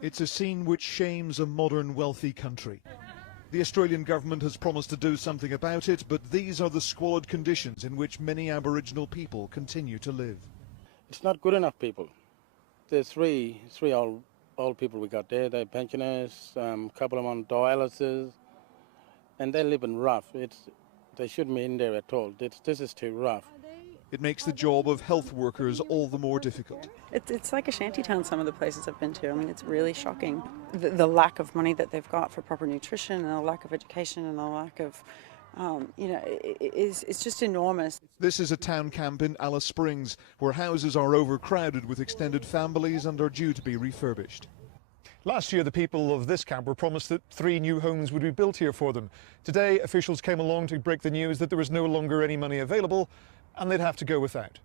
It's a scene which shames a modern wealthy country. The Australian government has promised to do something about it, but these are the squalid conditions in which many Aboriginal people continue to live. It's not good enough, people. There's three old people we got there. They're pensioners, a couple of them on dialysis, and they live in rough. They shouldn't be in there at all. This is too rough. It makes the job of health workers all the more difficult. It's like a shantytown, some of the places I've been to. I mean, it's really shocking. The lack of money that they've got for proper nutrition and the lack of education and the lack of, it's just enormous. This is a town camp in Alice Springs, where houses are overcrowded with extended families and are due to be refurbished. Last year, the people of this camp were promised that 3 new homes would be built here for them. Today, officials came along to break the news that there was no longer any money available and they'd have to go without.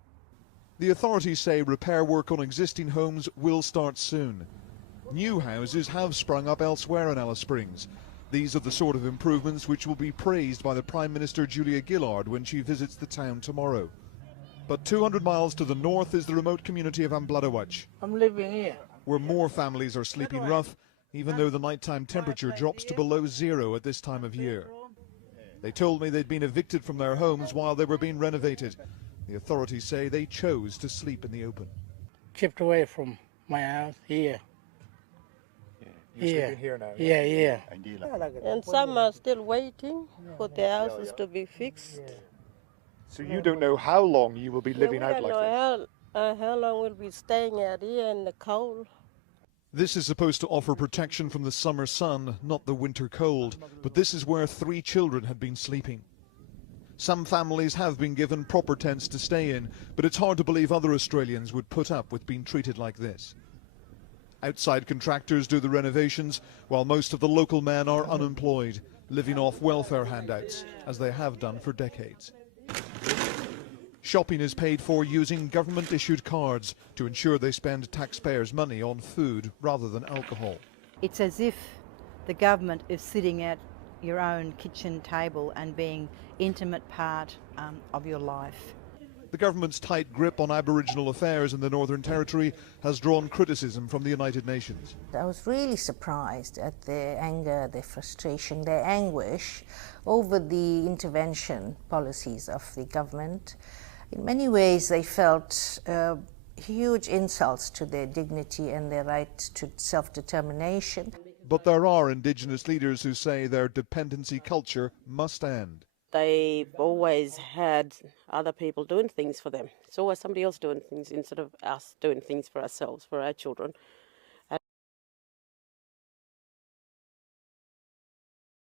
The authorities say repair work on existing homes will start soon. New houses have sprung up elsewhere in Alice Springs. These are the sort of improvements which will be praised by the Prime Minister Julia Gillard when she visits the town tomorrow. But 200 miles to the north is the remote community of Ambladowatch. I'm living here. Where more families are sleeping rough, even though the nighttime temperature drops to below 0 at this time of year. They told me they'd been evicted from their homes while they were being renovated. The authorities say they chose to sleep in the open. Chipped away from my house here. You're sleeping here now? Yeah. And some are still waiting for their houses to be fixed. So you don't know how long you will be living we out don't like know this? how long we'll be staying out here in the cold. This is supposed to offer protection from the summer sun, not the winter cold, but this is where 3 children had been sleeping. Some families have been given proper tents to stay in, but it's hard to believe other Australians would put up with being treated like this. Outside contractors do the renovations, while most of the local men are unemployed, living off welfare handouts, as they have done for decades. Shopping is paid for using government-issued cards to ensure they spend taxpayers' money on food rather than alcohol. It's as if the government is sitting at your own kitchen table and being intimate part of your life. The government's tight grip on Aboriginal affairs in the Northern Territory has drawn criticism from the United Nations. I was really surprised at their anger, their frustration, their anguish over the intervention policies of the government. In many ways, they felt huge insults to their dignity and their right to self-determination. But there are Indigenous leaders who say their dependency culture must end. They've always had other people doing things for them. It's always somebody else doing things instead of us doing things for ourselves, for our children.